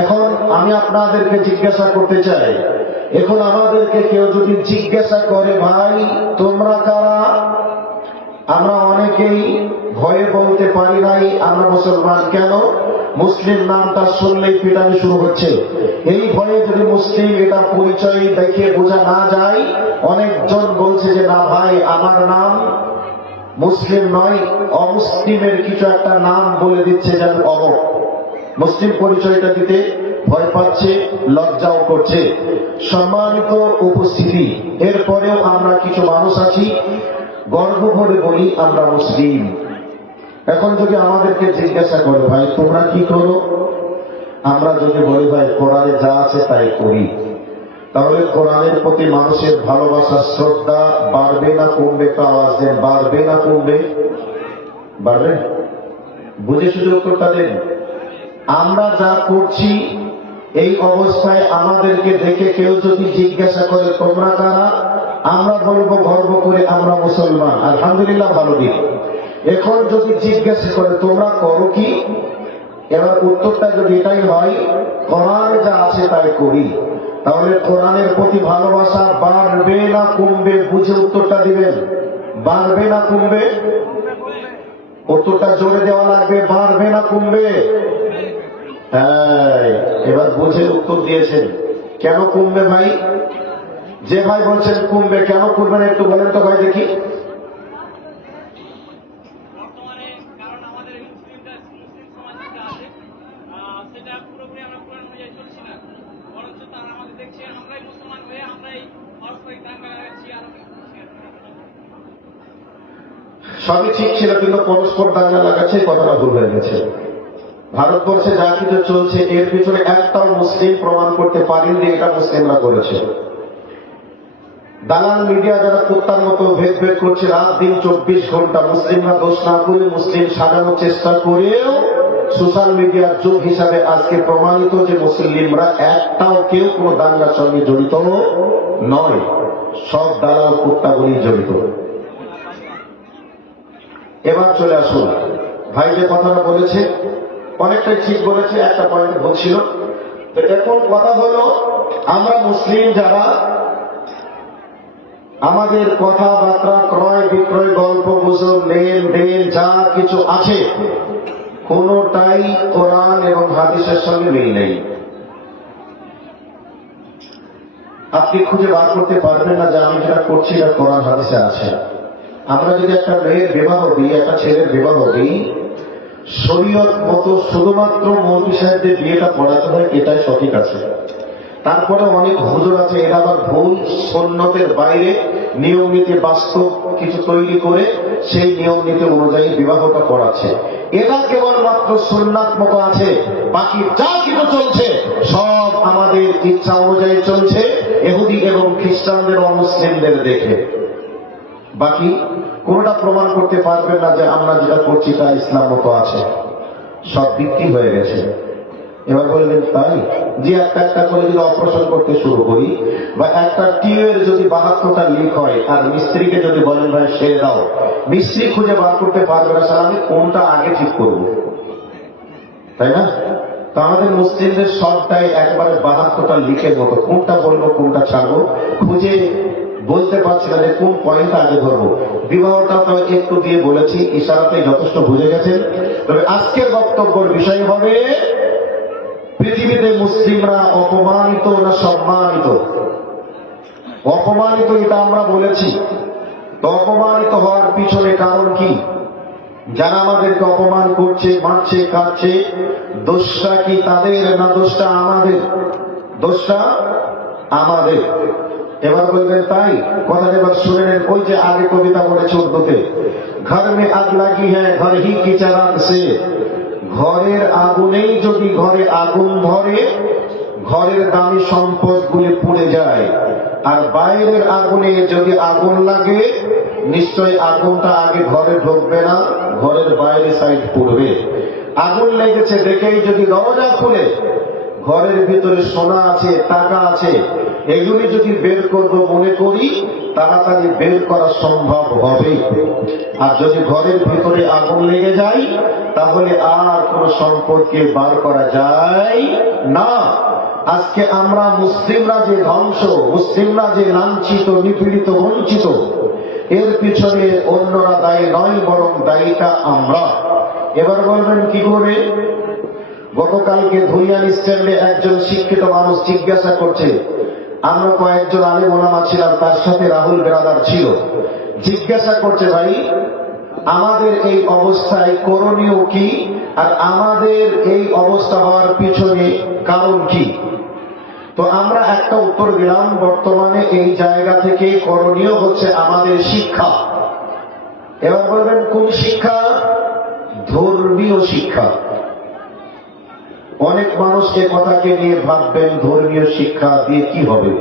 এখন আমি আপনাদেরকে জিজ্ঞাসা করতে চাই, এখন আমাদেরকে কেউ যদি জিজ্ঞাসা করে ভাই তোমরা কারা, আমরা অনেকেই ভয়ে বলতে পারি নাই আমরা মুসলমান। কেন? মুসলিম নামটা শুনলেই পিটানি শুরু হচ্ছে। এই ভয়ে যদি মুসলিম এটা পরিচয় দেখে বোঝা না যায়, অনেকজন বলছে যে না ভাই আমার নাম মুসলিম নয়, অমুসলিমের কিছু একটা নাম বলে দিচ্ছে, যেন অমক। মুসলিম পরিচয়টা দিতে ভয় পাচ্ছে, লজ্জাও করছে। সম্মানিত উপস্থিতি, এরপরেও আমরা কিছু মানুষ আছি গর্ব করে বলি আমরা মুসলিম। এখন যদি আমাদেরকে জিজ্ঞাসা করে ভাই তোমরা কি করো, আমরা যদি বলি ভাই কোরআনে যা আছে তাই করি, তাহলে কোরআনের প্রতি মানুষের ভালোবাসা শ্রদ্ধা বাড়বে না কমবে? তো আওয়াজ দেন, বাড়বে না কমবে? বাড়বে। বুঝে সুযোগ করতে দেন। আমরা যা করছি এই অবস্থায় আমাদেরকে দেখে কেউ যদি জিজ্ঞাসা করে তোমরা কারা, আমরা বলবো গর্ব করে আমরা মুসলমান, আলহামদুলিল্লাহ, ভালো দিন। এখন যদি জিজ্ঞাসা করে তোমরা করো কি, এবার উত্তরটা যদি এটাই হয় কোরআনে যা আছে তাই করি, তাহলে কোরআনের প্রতি ভালোবাসা বাড়বে না কমবে? বুঝে উত্তরটা দিবেন। বাড়বে না কমবে? উত্তরটা জোরে দেওয়া লাগবে। বাড়বে না কমবে? হ্যাঁ, এবার বুঝে উত্তর দিয়েছেন। কেন কমবে ভাই? যে ভাই বলছেন কমবে, কেন করবেন একটু বলেন তো ভাই দেখি। সবই ঠিক ছিল, কিন্তু পরস্পর দাঙ্গা লাগাচ্ছে, কথাটা ভুল হয়ে গেছে। ভারতবর্ষে যা কিছু চলছে এর পিছনে একটাও মুসলিম প্রমাণ করতে পারেন যে এটা মুসলিমরা করেছে। দালাল মিডিয়া যারা কুত্তার মতো ভেদ ভেদ করছে রাত দিন 24 ঘন্টা, মুসলিমরা দোষ না করে মুসলিম সাজানোর চেষ্টা করেও সোশ্যাল মিডিয়ার যুগ হিসাবে আজকে প্রমাণিত যে মুসলিমরা একটাও কেউ কোনো দাঙ্গার সঙ্গে জড়িত নয়, সব দালাল কুত্তাগুলি জড়িত। এবার চলে আসুন, ভাই যে কথাটা বলেছে অনেকটাই ঠিক বলেছে, একটা পয়েন্ট বলছিল। তো এখন কথা হলো আমরা মুসলিম যারা, আমাদের কথাবার্তা ক্রয় বিক্রয় গল্প গুজব লেনদেন যা কিছু আছে কোনটাই কোরআন এবং হাদিসের সঙ্গে মিল নেই। আপনি খুঁজে বার করতে পারবেন না যে আমি যেটা করছি এটা কোরআন হাদিসে আছে। আমরা যদি একটা মেয়ের বিবাহ দিই, একটা ছেলের বিবাহ দিই, শরীয়ত মতো শুধুমাত্র মৌলভী সাহেবদের বিয়েটা পড়াতে হয়, এটাই সঠিক আছে। তারপরে অনেক হুজুর আছে এরা আবার ভুল সুন্নতের বাইরে নিয়ম নীতি বাস্তব কিছু তৈরি করে সেই নিয়ম নীতি অনুযায়ী বিবাহটা করাচ্ছে। এরা কেবলমাত্র সুন্নাত মতো আছে, বাকি যা কিছু চলছে সব আমাদের ইচ্ছা অনুযায়ী চলছে, ইহুদি এবং খ্রিস্টানদের ও মুসলিমদের দেখে। বাকি কোনটা প্রমাণ করতে পারবেন না যে আমরা যেটা করছি তা ইসলাম মতো আছে, সব বিক্রি হয়ে গেছে। এবার বললেন তাই যে একটা একটা করে যদি অপারেশন করতে শুরু করি, বা একটা টিউবের যদি 72টা লিক হয় আর মিস্ত্রিকে যদি বলেন ভাই সেরে দাও, মিস্ত্রি খুঁজে বার করতে পারবে না স্যার আমি কোনটা আগে ঠিক করবো, তাই না? তো আমাদের মুসলিমদের সবটাই একবারে 72টা লিকের মতো, কোনটা বলবো কোনটা ছাড়বো খুঁজে বলতে পারছি না যে কোন পয়েন্ট আগে ধরবো। বিবাহটা তো একটু দিয়ে বলেছি, ইশারাতে যথেষ্ট বুঝে গেছেন। তবে আজকের বক্তব্যের বিষয় হবে পৃথিবীতে মুসলিমরা অপমানিত না সম্মানিত? অপমানিত এটা আমরা বলেছি, তো অপমানিত হওয়ার পিছনে কারণ কি? যারা আমাদেরকে অপমান করছে, মারছে, কাটছে, দোষটা কি তাদের না দোষটা আমাদের? দোষটা আমাদের। এবার বলবেন তাই, কথা এবার শুনে নেন। ওই যে আগে কবিতা বলেছে উর্দুতে, ঘর মে আগ লাগি হ্যাঁ ঘর হি কি চারাগ সে, ঘরের আগুনেই যদি ঘরে আগুন ধরে ঘরের দামি সম্পদ গুলি পুড়ে যায়, আর বাইরের আগুনে যদি আগুন লাগে নিশ্চয় আগুনটা আগে ঘরে ঢুকবে না, ঘরের বাইরে সাইড পুড়বে। আগুন লেগেছে দেখেই যদি দরজা খুলে ঘরের ভিতরে সোনা আছে, টাকা আছে, এগুলি যদি বের করবো মনে করি তাড়াতাড়ি বের করা সম্ভব হবে। আর যদি ঘরের ভিতরে আগুন লেগে যায় তাহলে আর কোন সম্পদকে বার করা যায় না, আজকে আমরা মুসলিমরা যে ধ্বংস, মুসলিমরা যে লাঞ্ছিত, নিপীড়িত, বঞ্চিত, এর পিছনে অন্যরা দায়ী নয়, বরং দায়ীটা আমরা। এবার বলবেন কি করে? গতকালকে ধুলিয়ান স্ট্যান্ডে একজন শিক্ষিত মানুষ জিজ্ঞাসা করছে, আমরা কয়েকজন আলেম ওলামা ছিলাম, তার সাথে রাহুল বেরাদার ছিল, জিজ্ঞাসা করছে, ভাই আমাদের এই অবস্থায় করণীয় কি, আর আমাদের এই অবস্থা হওয়ার পিছনে কারণ কি? তো আমরা একটা উত্তর দিলাম, বর্তমানে এই জায়গা থেকে করণীয় হচ্ছে আমাদের শিক্ষা। এবার বলবেন কোন শিক্ষা? ধর্মীয় শিক্ষা। অনেক মানুষ এ কথাকে নিয়ে ভাববেন ধর্মীয় শিক্ষা দিয়ে কি হবে।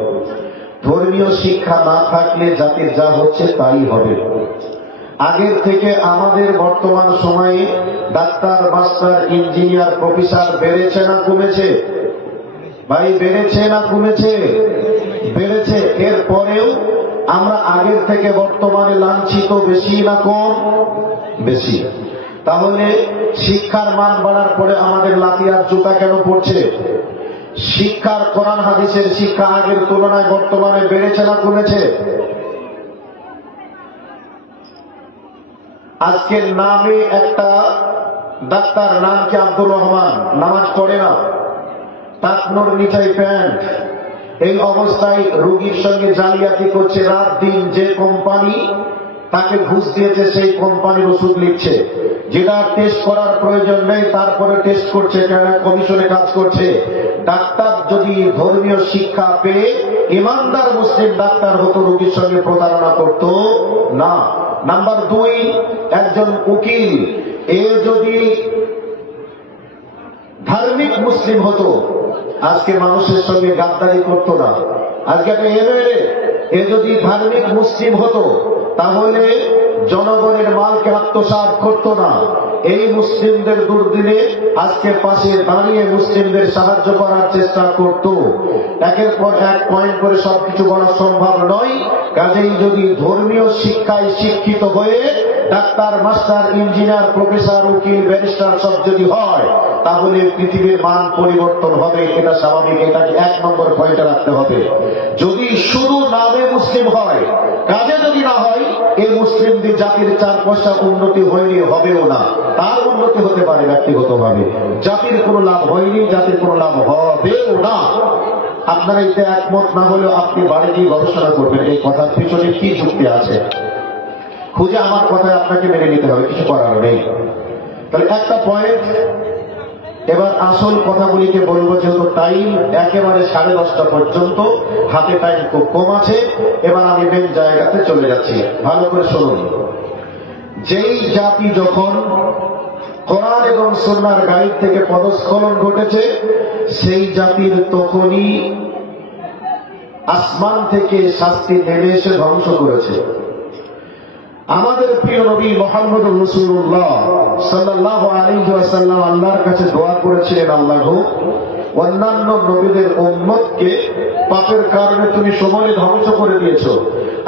ধর্মীয় শিক্ষা না থাকলে জাতির যা হচ্ছে তাই হবে। আগের থেকে আমাদের বর্তমান সময়ে ডাক্তার, মাস্টার, ইঞ্জিনিয়ার, প্রফেসর বেড়েছে না কমেছে? ভাই বেড়েছে না কমেছে? বেড়েছে। এরপরেও আমরা আগের থেকে বর্তমানে লাঞ্ছিত বেশি না কম? বেশি। তাহলে শিক্ষার মান বাড়ার পরে আমাদের লাথি আর জুতা কেন পড়ছে? শিক্ষার, কোরআন হাদিসের শিক্ষা আগের তুলনায় বর্তমানে বেড়েছে না কমেছে? আজকের নামে একটা ডাক্তার, নাম কি আব্দুর রহমান, নামাজ পড়ে না, টাকনোর নিচাই প্যান্ট, এই অবস্থায় রোগীর সঙ্গে জালিয়াতি করছে, রাত দিন যে কোম্পানি তাকে ঘুষ দিয়েছে সেই কোম্পানির ওষুধ লিখছে, যেটা টেস্ট করার প্রয়োজন নেই তারপরে টেস্ট করছে, কমিশনে কাজ করছে। ডাক্তার যদি ধর্মীয় শিক্ষা পেয়ে ইমানদার মুসলিম ডাক্তার হতো, রোগীর সঙ্গে প্রতারণা করত না। নাম্বার 2, একজন উকিল, এ যদি ধার্মিক মুসলিম হতো, আজকে মানুষের সঙ্গে গাদ্দারি করতো না। আজকে একটা এমএলএ, এ যদি ধার্মিক মুসলিম হতো, তাহলে জনগণের মালকে আত্মসাৎ করতো না। এই মুসলিমদের দুর্দিনে আজকে পাশে দাঁড়িয়ে মুসলিমদের সাহায্য করার চেষ্টা করত। একের পর এক পয়েন্ট করে সবকিছু বলা সম্ভব নয়। কাজেই যদি ধর্মীয় শিক্ষায় শিক্ষিত হয়ে ডাক্তার, মাস্টার, ইঞ্জিনিয়ার, প্রফেসর, উকিল, ব্যারিস্টার সব যদি হয়, তাহলে পৃথিবীর মান পরিবর্তন হবে, এটা স্বাভাবিক। এটাকে 1 নম্বর পয়েন্টে রাখতে হবে। যদি শুধু নামে মুসলিম হয়, কাজে যদি না হয়, এই মুসলিমদের জাতির 4 পয়সা উন্নতি হয়নি, হবেও না। তার উন্নতি হতে পারে ব্যক্তিগতভাবে, জাতির কোনো লাভ হয়নি, জাতির কোনো লাভ হবেও না। আপনারা এতে একমত না হলেও আপনি বাড়ি গিয়ে গবেষণা করবেন এই কথার পিছনে কি যুক্তি আছে, খুঁজে আমার কথায় আপনাকে মেনে নিতে হবে, কিছু করার নেই। তাহলে একটা পয়েন্ট। এবার আসল কথাগুলিকে বলবো, যেহেতু টাইম একেবারে 10:30 পর্যন্ত, হাতে টাইম খুব কম আছে। এবার আমি মেন জায়গাতে চলে যাচ্ছি, ভালো করে শুনুন। যেই জাতি যখন কোরআন এবং সুন্নাহর গাইড থেকে পদস্খলন ঘটেছে, সেই জাতির তখনই আসমান থেকে শাস্তি নেমে এসে ধ্বংস করেছে। আমাদের প্রিয় নবী মুহাম্মদ রাসূলুল্লাহ সাল্লাল্লাহু আলাইহি ওয়াসাল্লাম আল্লাহর কাছে দোয়া করেছিলেন, আল্লাহ গো, অন্যান্য নবীদের উম্মতকে পাপের কারণে তুমি সমূলে ধ্বংস করে দিয়েছো,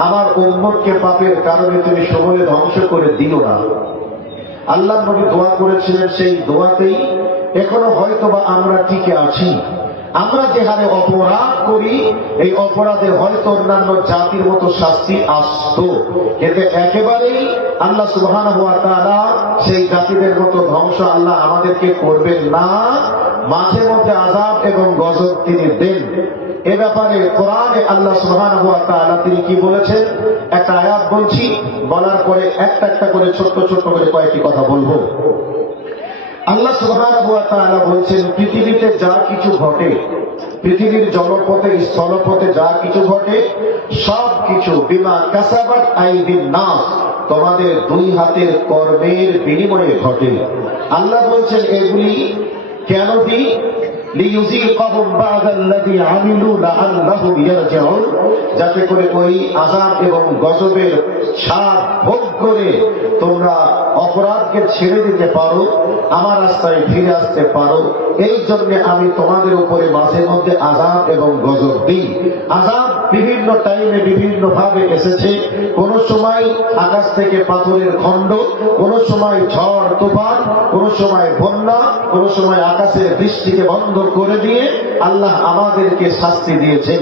আমার উম্মতকে পাপের কারণে তুমি সমূলে ধ্বংস করে দিও না। আল্লাহ নবী দোয়া করেছিলেন, সেই দোয়াতেই এখনো হয়তোবা আমরা টিকে আছি। আমরা যে হারে অপরাধ করি, এই অপরাধে হয়তো অন্যান্য জাতির মতো শাস্তি আসতো, কিন্তু একেবারেই আল্লাহ সুবহানাহু ওয়া তাআলা সেই জাতিদের মতো ধ্বংস আল্লাহ আমাদেরকে করবেন না। মাঝে মধ্যে আযাব এবং গজব তিনি দেন। এ ব্যাপারে কোরআনে আল্লাহ সুবহানাহু ওয়া তাআলা তিনি কি বলেছেন, একটা আয়াত বলছি, বলার পরে একটা একটা করে ছোট্ট ছোট্ট করে কয়েকটি কথা বলবো। আল্লাহ সুবহানাহু ওয়া তাআলা বলছেন, পৃথিবীতে যা কিছু ঘটে, পৃথিবীর জলপথে, স্থলপথে যা কিছু ঘটে, সব কিছু বিমা কাসাবাত আইদিন নাস, তোমাদের 2 হাতের কর্মের বিনিময়ে ঘটে। আল্লাহ বলছেন এগুলি কেন দিই, লিইউযীকাহুম বা'দাল্লাযী আমিলু লাআল্লাহুম ইয়ারজিউন, যাতে করে ওই আযাব এবং গজবের স্বাদ ভোগ করে তোমরা অপরাধকে ছেড়ে দিতে পারো, আমার রাস্তায় ফিরে আসতে পারো। এই জন্য আমি তোমাদের উপরে মাঝে মধ্যে আযাব এবং গজব দিই। আযাব বিভিন্ন টাইমে বিভিন্ন ভাবে এসেছে। কোন সময় আকাশ থেকে পাথরের খণ্ড, কোন সময় ঝড় তুফান, কোন সময় বন্যা, কোন সময় আকাশের বৃষ্টিকে বন্ধ করে দিয়ে আল্লাহ আমাদেরকে শাস্তি দিয়েছেন।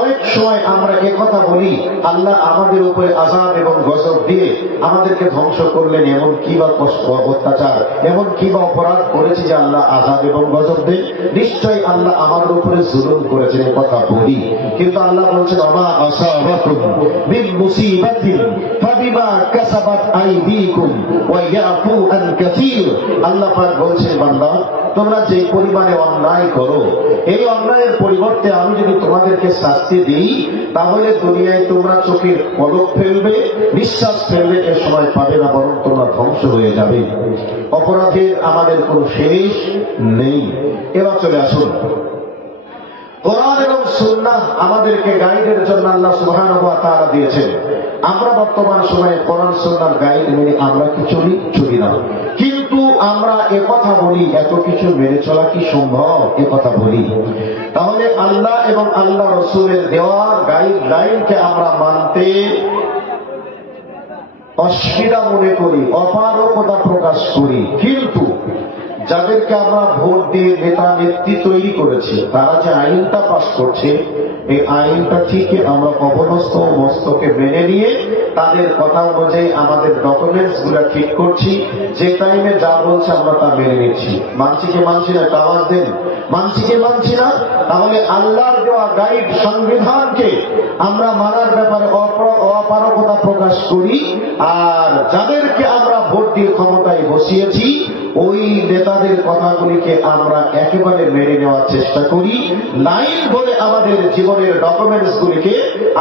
অনেক সময় আমরা একথা বলি, আল্লাহ আমাদের উপরে আযাব এবং গজব দিয়ে আমাদেরকে ধ্বংস করলেন, এমন কি বা কষ্ট অত্যাচার, এমন কি বা অপরাধ করেছি যে আল্লাহ আযাব এবং গজব দেন? নিশ্চয়ই আল্লাহ আমাদের উপরে জুলুম করেছেন, এই কথা বলি। কিন্তু আল্লাহ বলছেন, ওমা আসাবাকুম মিন মুসিবাতিন ফাবিমা কাসাবাত আইদিকুম ওয়া ইয়াফু আন কাসীর। আল্লাহ পাক বলছেন, বান্দা তোমরা যে পরিমাণে অন্যায় করো, এই অন্যায়ের পরিবর্তে আমি যদি তোমাদেরকে শাস্তি দিই, তাহলে দুনিয়ায় তোমরা চোখের পলক ফেলবে, নিঃশ্বাস ফেলবে, এ সময় পাবে না, বরং তোমরা ধ্বংস হয়ে যাবে। অপরাধের আমাদের কোনো শেষ নেই। এবার চলে আসুন, কোরআন এবং সুন্নাহ আমাদেরকে গাইডের জন্য আল্লাহ সুবহানাহু ওয়া তাআলা দিয়েছেন। আমরা বর্তমান সময়ে কোরআন সুন্নাহর গাইড মেনে আমরা কি চলি না, কিন্তু আমরা একথা বলি, এত কিছু মেনে চলা কি সম্ভব? একথা বলি। তাহলে আল্লাহ এবং আল্লাহ রাসূলের দেওয়া গাইডলাইনকে আমরা মানতে অস্বীকার মনে করি, অপারগতা প্রকাশ করি, কিন্তু যাদেরকে আমরা ভোট দিয়ে নেতা নেত্রী তৈরি করেছি, তারা যে আইনটা পাস করছে, এই আইনটা ঠিকই আমরা অবনস্ত মস্তকে মেনে নিয়ে তাদের কথা অনুযায়ী আমাদের ডকুমেন্টস গুলা ঠিক করছি, যে টাইমে যা বলছে আমরা তা মেনে নিচ্ছি। মানছি কি মানছি না? আওয়াজ দেন। মানছি কি মানছি না? তাহলে আল্লাহর দেওয়া গাইড সংবিধানকে আমরা মানার ব্যাপারে অপারগতা প্রকাশ করি, আর যাদেরকে আমরা ভোট দিয়ে ক্ষমতায় বসিয়েছি ওই নেতাদের কথাগুলিকে আমরা একেবারে মেনে নেওয়ার চেষ্টা করি, লাইন ধরে আমাদের জীবনের ডকুমেন্টস গুলিকে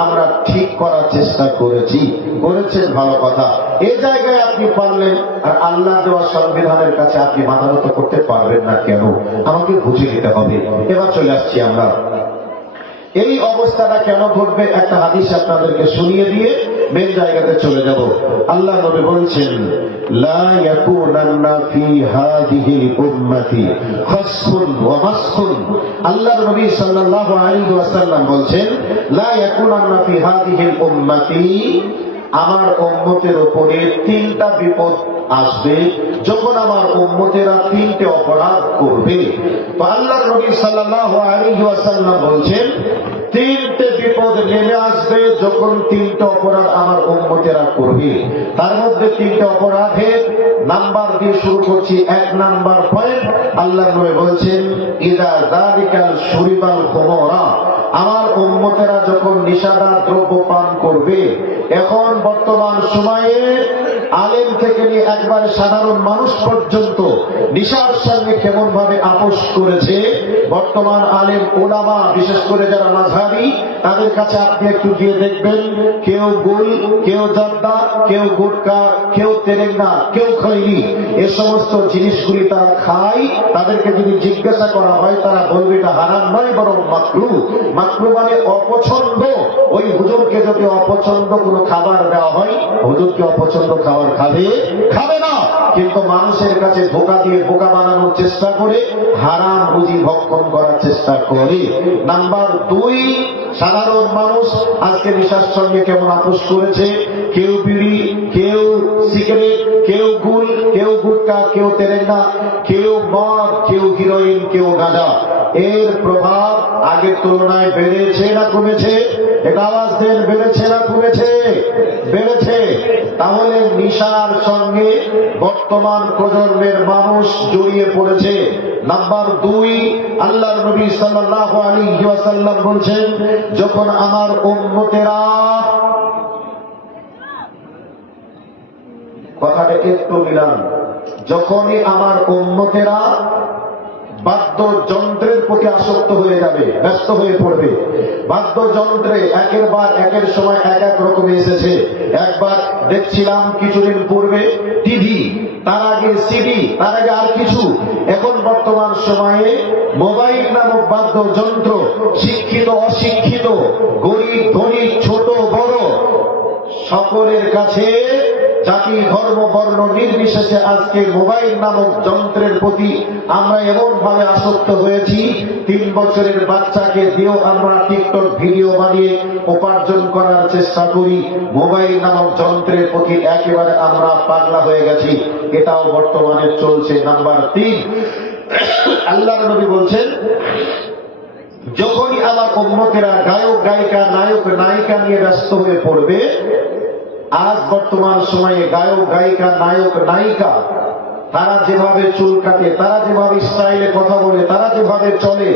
আমরা ঠিক করার চেষ্টা করেছেন, ভালো কথা। এই জায়গায় আপনি পারলেন, আর আল্লাহ দেওয়া সংবিধানের কাছে আপনি মাথা নত করতে পারবেন না কেন? আমাকে বুঝে নিতে হবে। এবার চলে আসছি আমরা, এই অবস্থাটা কেন ঘটবে একটা হাদিস আপনাদেরকে শুনিয়ে দিয়ে মেন জায়গাতে চলে যাব। আল্লাহ নবী বলছেন, লা ইয়াকুনান্না ফি হাযিহি উম্মতি খাসফুন ওয়া মাসখুন। আল্লাহ নবী সাল্লাল্লাহু আলাইহি ওয়াসাল্লাম বলছেন, লা ইয়াকুনান্না ফি হাযিহি উম্মতি, আমার উম্মতের উপরে তিনটা বিপদ আসবে যখন আমার উম্মতেরা তিনটে অপরাধ করবে। তো আল্লাহ নবী সাল্লাল্লাহু আলাইহি ওয়াসাল্লাম বলছেন, তিনটে বিপদ নেমে আসবে যখন তিনটে অপরাধ আমার উম্মতেরা করবে। তার মধ্যে তিনটে অপরাধের নাম্বার দিয়ে শুরু করছি। এক নাম্বার পয়েন্ট, আল্লাহ নবী বলছেন, ইযা যালিকাল শুরিবাল খুমরা, আমার উম্মতেরা যখন নিশাদার দ্রব্য পান করবে। এখন বর্তমান সময়ে আলেম থেকে নিয়ে একবারে সাধারণ মানুষ পর্যন্ত নিশার সঙ্গে কেমন ভাবে আপোষ করেছে। বর্তমান আলেম ওলামা, বিশেষ করে যারা মাযহাবী, তাদের কাছে আপনি একটু গিয়ে দেখবেন, কেউ গুল, কেউ জর্দা, কেউ গুটকা, কেউ তেরেঙ্গা, কেউ খৈনি, এ সমস্ত জিনিসগুলি তারা খায়। তাদেরকে যদি জিজ্ঞাসা করা হয়, তারা বলবে এটা হারাম নয়, বরং মাকরুহ। মাকরুহ মানে অপছন্দ। ওই হুজুরকে যদি অপছন্দ কোনো খাবার দেওয়া হয়, হুজুরকে অপছন্দ খাবার খাবে না, কিন্তু মানুষের কাছে ধোঁকা দিয়ে বোকা বানানোর চেষ্টা করে, হারাম রুজি ভক্ষণ করার চেষ্টা করে। নাম্বার দুই, সাধারণ মানুষ আজকে নেশার সঙ্গে কেমন আপোষ করেছে। কেউ বিড়ি, কেউ সিগারেট, কেউ গুল, কেউ গুটকা, কেউ তেরেঙ্গা, কেউ মদ, কেউ হিরোইন, কেউ গাঁজা। এর প্রভাব আগের তুলনায় বেড়েছে না কমেছে? এটা আওয়াজ দেন, বেড়েছে না কমেছে? বেড়েছে। তাহলে নিশার সঙ্গে বর্তমান প্রজন্মের মানুষ জড়িয়ে পড়েছে। নাম্বার দুই, আল্লাহর নবী সাল্লাল্লাহু আলাইহি ওয়াসাল্লাম বলছেন, যখন আমার উম্মতেরা, কথাটা একটু মিলান, যখনই আমার উম্মতেরা বাদ্যযন্ত্রের প্রতি আসক্ত হয়ে যাবে, ব্যস্ত হয়ে পড়বে। বাদ্যযন্ত্রে একের সময় এক এক রকম এসেছে। একবার দেখছিলাম কিছুদিন পূর্বে টিভি, তার আগে সিডি, তার আগে আর কিছু। এখন বর্তমান সময়ে মোবাইল নামক বাদ্যযন্ত্র, শিক্ষিত অশিক্ষিত, গরিব ধনী, ছোট বড়, সকলের কাছে, জাতি ধর্ম বর্ণ নির্বিশেষে আজকে মোবাইল নামক যন্ত্রের প্রতি আমরা এমন ভাবে আসক্ত হয়েছি, 3 বছরের বাচ্চাকে দিয়েও আমরা টিকটক ভিডিও বানিয়ে উপার্জন করার চেষ্টা করি। মোবাইল নামক যন্ত্রের প্রতি একেবারে আমরা পাগলা হয়ে গেছি। এটাও বর্তমানে চলছে। নাম্বার 3, আল্লাহর নবী বলছেন, যখনই আমার উম্মতেরা গায়ক গায়িকা নায়ক নায়িকা নিয়ে ব্যস্ত হয়ে পড়বে, আজ বর্তমান সময়ে গায়ক গায়িকা নায়ক নায়িকা তারা যেভাবে চুল কাটে, তারা যেভাবে স্টাইলে কথা বলে, তারা যেভাবে চলে,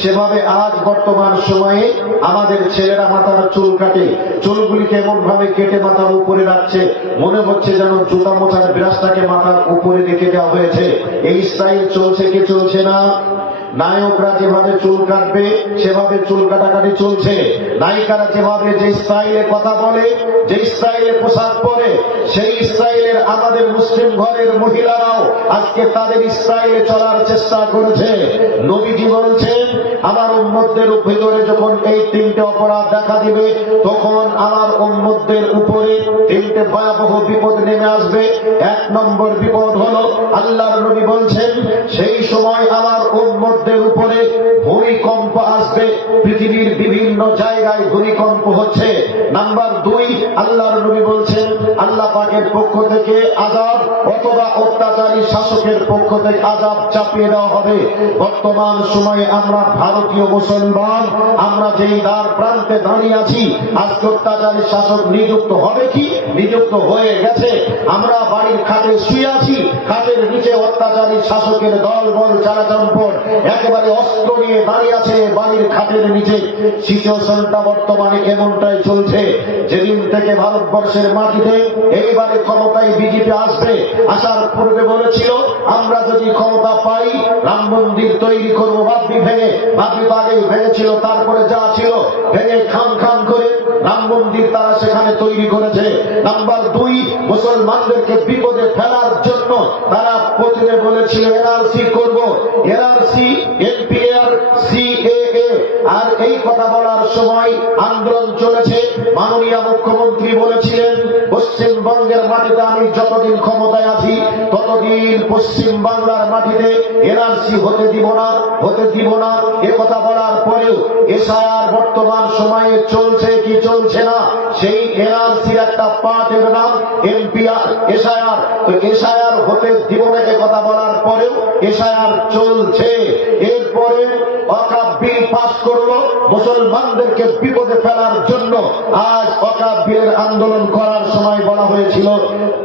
সেভাবে আজ বর্তমান সময়ে আমাদের ছেলেরা মাথার চুল কাটে। চুলগুলিকে এমন ভাবে কেটে মাথার উপরে রাখছে, মনে হচ্ছে যেন জুতা মোছার ব্রাশটাকে মাথার উপরে রেখে দেওয়া হয়েছে। এই স্টাইল চলছে কি চলছে না? নায়করা যেভাবে চুল কাটবে সেভাবে চুল কাটাকাটি চলছে। নায়িকারা যেভাবে যে স্টাইলে কথা বলে, যে স্টাইলে পোশাক পরে, সেই স্টাইলের আমাদের মুসলিম ঘরের মহিলারাও আজকে তাদের স্টাইলে চলার চেষ্টা করেছে। নবীজি বলছেন, আমার উম্মতদের ভিতরে যখন এই তিনটে অপরাধ দেখা দিবে, তখন আমার উম্মতদের উপরে তিনটে ভয়াবহ বিপদ নেমে আসবে। এক নম্বর বিপদ হলো, আল্লাহর নবী বলছেন, সেই সময় আমার উম্মতদের উপরে ভূমিকম্প আসবে। পৃথিবীর বিভিন্ন জায়গায় ভূমিকম্প হচ্ছে। নাম্বার দুই, আল্লাহর নবী বলছেন, আল্লাহ পাকের পক্ষ থেকে আযাব অথবা অত্যাচারী শাসকের পক্ষ থেকে আযাব চাপিয়ে দেওয়া হবে। বর্তমান সময়ে আমরা ভারতীয় মুসলমান, আমরা যেই দ্বার প্রান্তে দাঁড়িয়ে আছি, আজকে অত্যাচারী শাসক নিযুক্ত হবে কি? নিযুক্ত হয়ে গেছে। আমরা বাড়ির খাটে শুয়ে আছি, খাটের নিচে অত্যাচারী শাসকের দল বল চালাচম্পট একেবারে অস্ত্র নিয়ে দাঁড়িয়ে আছে বাড়ির খাটের নিচে। সিচুয়েশনটা বর্তমানে এমনটাই চলছে। যেদিন থেকে ভারতবর্ষের মাটিতে এইবারে ক্ষমতায় বিজেপি আসবে, আসার পূর্বে বলেছিল, আমরা যদি ক্ষমতা পাই রাম মন্দির তৈরি করবো। ভাবি ভেঙে, ভাবি তো আগেই ভেঙেছিল, তারপরে যা ছিল ভেঙে খাম খাম করে রাম মন্দির তারা সেখানে তৈরি করেছে। নাম্বার দুই, মুসলমানদেরকে বিপদে ফেলার জন্য তারা প্রতিদিনে বলেছিল এনআরসি করব, এনআরসি এনপিআর সিএএ। আর এই কথা বলার সময় আন্দোলন চলেছে। মাননীয় মুখ্যমন্ত্রী বলেছিলেন, পশ্চিমবঙ্গের মাটিতে আমি যতদিন ক্ষমতায় আছি ততদিন পশ্চিম বাংলার মাটিতে এনআরসি হতে দিব না, হতে দিব না। এ কথা বলার পরেও এসআইআর বর্তমান সময়ে চলছে কি চলছে না? সেই এনআরসির একটা পার্টের নাম এনপিআর, এসআইআর। তো এসআইআর হতে দিব না এ কথা বলার পরেও এসআইআর চলছে। এরপরে ওয়াকফ বিল পাস করলো মুসলমানদেরকে বিপদে ফেলার জন্য। আজ ওয়াকফ বিলের আন্দোলন করার সময় বলা হয়েছিল,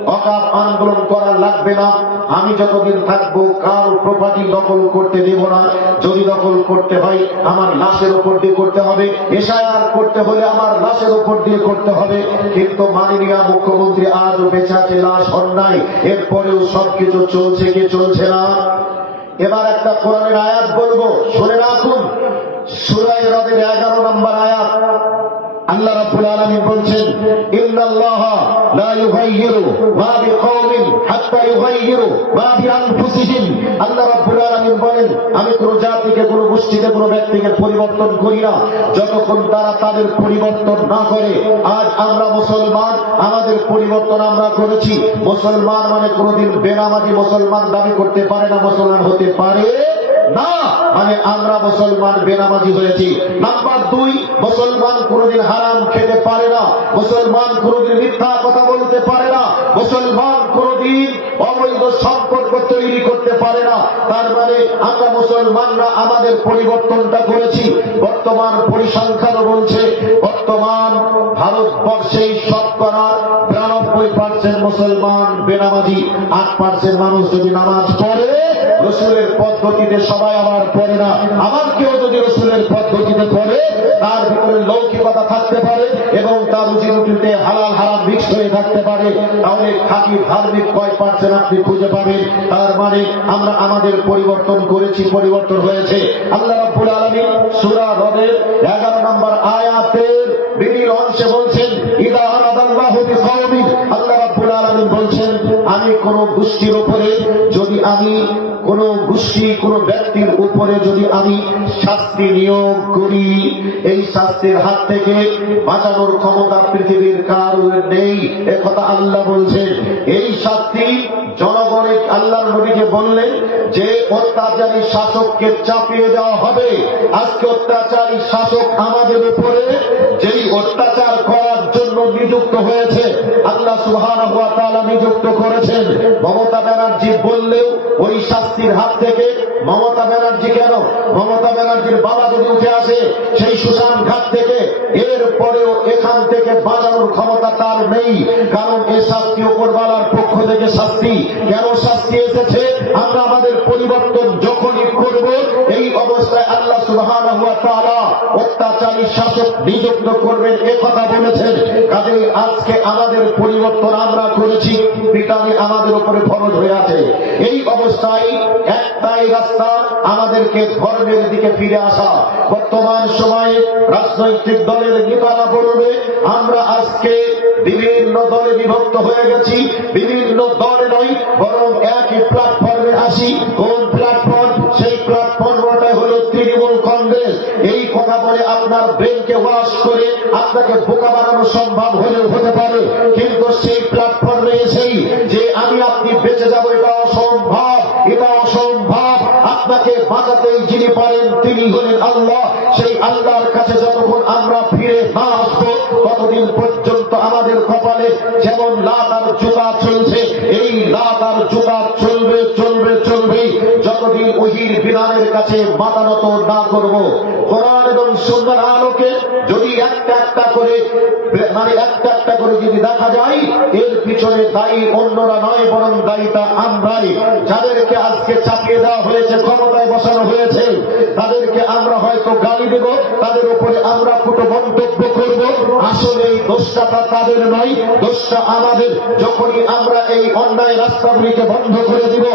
ওয়াকফ আন্দোলন করা লাগবে না, আমি যতদিন থাকবো কার প্রপার্টি দখল করতে দেব না। যদি দখল করতে হয় আমার লাশের উপর দিয়ে করতে হবে, এসআইআর করতে হলে আমার লাশের উপর দিয়ে করতে হবে। কিন্তু মাননীয় মুখ্যমন্ত্রী আজও বেঁচে আছে, লাশ অন্যায়, এরপরেও সবকিছু চলছে কি চলছে না? এবার একটা কোরআনের আয়াত বলবো, শুনে রাখুন। সূরা রদের 11 নম্বর আয়াত। আল্লাহ রাব্বুল আলামিন বলছেন, ইন্নাল্লাহা লা ইউগাইয়িরু মা বিকওমিন হাত্তা ইউগাইয়িরু মা বিআনফুসিহিম। আল্লাহ রাব্বুল আলামিন বলেন, আমি কোন জাতিকে, কোন গোষ্ঠীকে, কোন ব্যক্তিকে পরিবর্তন করি না যতক্ষণ তারা তাদের পরিবর্তন না করে। আজ আমরা মুসলমান, আমাদের পরিবর্তন আমরা করেছি। মুসলমান মানে কোনদিন বেনামাজি মুসলমান দাবি করতে পারে না, মুসলমান হতে পারে না। মানে আমরা মুসলমান বেনামাজি হয়েছি। নাম্বার দুই, মুসলমান কোনদিন হারাম খেতে পারে না, মুসলমান কোনদিন মিথ্যা কথা বলতে পারে না, মুসলমান কোনদিন অবৈধ সম্পর্ক তৈরি করতে পারে না। তার মানে আমরা মুসলমানরা আমাদের পরিবর্তনটা করেছি। বর্তমান পরিসংখ্যানও বলছে, বর্তমান ভারতবর্ষে শতকরা 92% মুসলমান বেনামাজি। 8% মানুষ যদি নামাজ পড়ে রসুলের পদ্ধতিতে, সবাই আবার পড়ে না। আবার কেউ যদি রসুলের পদ্ধতিতে পড়ে, তার ভিতরে লৌকিকতা থাকতে পারে এবং তার রুজি রুটিতে হালাল হারাম মিক্স হয়ে থাকতে পারে, তাহলে খাঁটি ধার্মিক কয় পার্সেন্ট আপনি খুঁজে পাবেন। তার মানে আমরা আমাদের পরিবর্তন করেছি, পরিবর্তন হয়েছে। আল্লাহ রাব্বুল আলামিন সূরা রদের 11 নম্বর আয়াতের বিবির অংশে বলছেন, ইদা আরাদাল্লাহু বিকওমিন। আল্লাহ রাব্বুল আলামিন বলছেন, আমি কোন গোষ্ঠীর উপরে যদি আমি কোন গোষ্ঠী, কোন ব্যক্তির উপরে যদি আমি শাস্তি নিয়োগ করি, এই শাস্তির হাত থেকে বাঁচানোর ক্ষমতা পৃথিবীর কারোর নেই। একথা আল্লাহ বলছেন। এই শাস্তি জনগণে আল্লাহর নবীকে বললেন যে অত্যাচারী শাসককে চাপিয়ে দেওয়া হবে। আজকে অত্যাচারী শাসক আমাদের উপরে যেই অত্যাচার করার জন্য নিযুক্ত হয়েছে। আল্লাহ সুবহানাহু ওয়া তাআলা নিযুক্ত করেছেন। মমতা ব্যানার্জি বললেও ওই শাস্তির হাত থেকে মমতা ব্যানার্জি কেন, মমতা ব্যানার্জির বাবা যদি উঠে আসে সেই শ্মশান ঘাট থেকে, এরপরেও এখান থেকে বাঁচানোর ক্ষমতা তার নেই। কারণ এ শাস্তি উপরওয়ালার পক্ষ থেকে শাস্তি। কেন শাস্তি এসেছে? আমরা আমাদের পরিবর্তন যখনই করব, এই অবস্থায় আল্লাহ সুবহানাহু ওয়া তাআলা অত্যাচারী শাসক নিযুক্ত করবেন, এ কথা বলেছেন। কাজেই আজকে আমাদের পরিবর্তন আমরা করেছি, বিটানি আমাদের উপরে ফরজ হয়ে আছে। এই অবস্থায় একটাই রাস্তা, আমাদেরকে ধর্মের দিকে ফিরে আসা। বর্তমান সময়ে রাজনৈতিক দলের নেতারা বলবে আমরা আজকে বিভিন্ন দলে বিভক্ত হয়ে গেছি, বিভিন্ন দলে নয়, বরং একই প্ল্যাটফর্মে আসি। কোন প্ল্যাটফর্ম? সেই প্ল্যাটফর্মটাই হল তৃণমূল কংগ্রেস। এই কথা বলে আপনার ব্রেনকে ওয়াশ করে আপনাকে বোকা বানানো সম্ভব হলেও হতে পারে, কিন্তু সেই প্ল্যাটফর্মে এসেই যে আমি আপনি বেঁচে যাবো, এটা অসম্ভব, এটা অসম্ভব। আপনাকে বাঁচাতেই যিনি পারেন তিনি হলেন আল্লাহ। সেই আল্লাহর কাছে যতক্ষণ আমরা ফিরে না আসবো, ততদিন পর্যন্ত আমাদের কপালে যেমন লাত আর জুতা চলছে, এই লাত আর জুতা চলবে চলবে চলবে যতদিন ওহির বিধানের কাছে মাথা নত না করব। কোরআন এবং সুন্নাহর আলোকে যদি একটা একটা করে যদি দেখা যায়, এর পিছনে দায়ী অন্যরা নয়, বরং দায়ীটা আমরাই। যাদেরকে আজকে চাপিয়ে দেওয়া হয়েছে, ক্ষমতায় বসানো হয়েছে, তাদেরকে আমরা হয়তো গালি দেব, তাদের উপরে আমরা কটু মন্তব্য করব। আসলে এই দোষটা তাদের নয়, দোষটা আমাদের। যখনই আমরা এই অন্যায় রাস্তাগুলিকে বন্ধ করে দিব,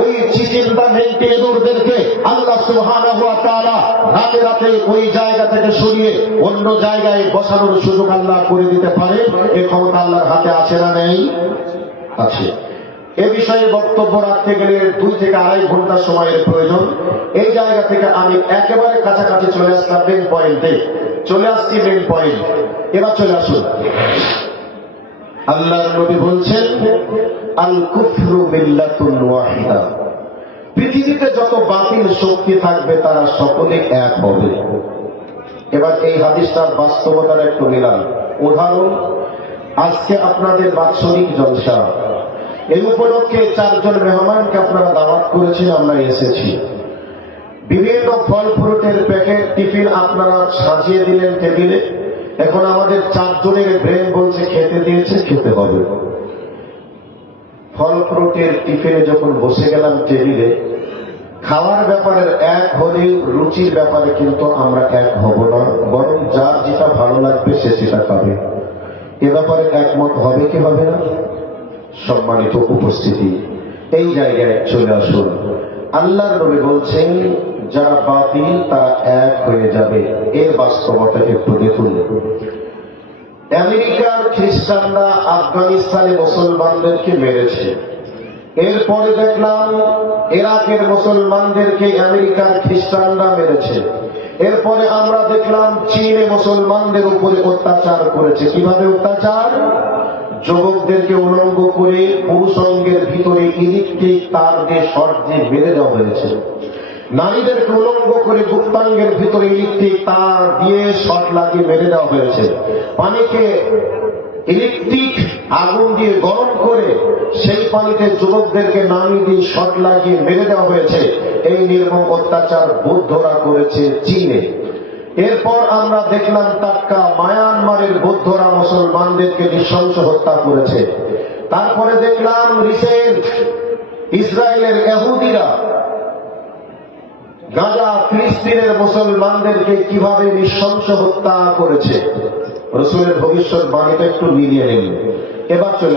ওই চিচিন্দা মেন্টেদুরদেরকে আল্লাহ সুবহানাহু ওয়া তাআলা রাতে রাতে ওই জায়গা থেকে সরিয়ে অন্য জায়গায় বসানোর সুযোগ আল্লাহ করে দিতে পারে। এই ক্ষমতা আল্লাহর হাতে আছে না নেই? আছে। এ বিষয়ে বক্তব্য রাখতে গেলে 2 থেকে 2.5 ঘন্টা সময়ের প্রয়োজন। এই জায়গা থেকে আমি একেবারে কাছাকাছি চলে আসলাম মেন পয়েন্টে। চলে আসছি মেন পয়েন্ট। এবার চলে আসুন। আল্লাহর নবী বলছেন আল কুফরু মিল্লাতুন ওয়াহিদা। পৃথিবীতে যত বাতিল শক্তি থাকবে তারা সকলে এক হবে। এবার এই হাদিসটার বাস্তবতার একটু মিলান। উদাহরণ, আজকে আপনাদের বাৎসরিক জলসা, এই উপলক্ষে 4 জন মেহমানকে আপনারা দাওয়াত করেছেন, আমরা এসেছি। বিভিন্ন ফল ফ্রুটের প্যাকেট টিফিন আপনারা সাজিয়ে দিলেন টেবিলে। এখন আমাদের 4 জনের ব্রেন বলছে খেতে দিয়েছে, খেতে হবে। ফল ফ্রুটের টিফিনে যখন বসে গেলাম টেবিলে, খাওয়ার ব্যাপারে এক হলেও রুচির ব্যাপারে কিন্তু আমরা এক হব না, বরং যার যেটা ভালো লাগবে সে সেটা খাবে। এ ব্যাপারে একমত হবে কি হবে না? সম্মানিত উপস্থিতি, এই জায়গায় চলে আসুন। আল্লাহর নবী বলছেন যারা বাতিল তারা এক হয়ে যাবে। এর বাস্তবতা একটু দেখুন। আমেরিকার খ্রিস্টানরা আফগানিস্তানে মুসলমানদেরকে মেরেছে। এরপরে দেখলাম ইরাকের মুসলমানদেরকে আমেরিকার খ্রিস্টানরা মেরেছে। এরপরে আমরা দেখলাম চীনে মুসলমানদের উপরে অত্যাচার করেছে। কিভাবে অত্যাচার? যুবকদেরকে উলঙ্গ করে পুরুষাঙ্গের ভিতরে ইলেকট্রিক তার দিয়ে শর্ট দিয়ে বেঁধে দেওয়া হয়েছে। নারীদেরকে উলঙ্গ করে গুপ্তাঙ্গের ভিতরে ইলেকট্রিক তার দিয়ে শর্ট লাগিয়ে বেঁধে দেওয়া হয়েছে। পানিকে ইলেকট্রিক আগুন দিয়ে গরম করে সেই পানিতে যুবকদেরকে নামিয়ে দিয়ে শর্ট লাগিয়ে মেরে দেওয়া হয়েছে। এই নির্মম অত্যাচার বৌদ্ধরা করেছে চীনে। এরপর আমরা দেখলাম টাটকা মায়ানমারের বৌদ্ধরা মুসলমানদেরকে নৃশংস হত্যা করেছে। তারপরে দেখলাম রিসেন্ট ইসরায়েলের ইহুদিরা গাজা ফিলিস্তিনের মুসলমানদেরকে কিভাবে নৃশংস হত্যা করেছে। রাসূলের ভবিষ্যৎবাণীটা একটু মিলিয়ে নিন। এবার চলে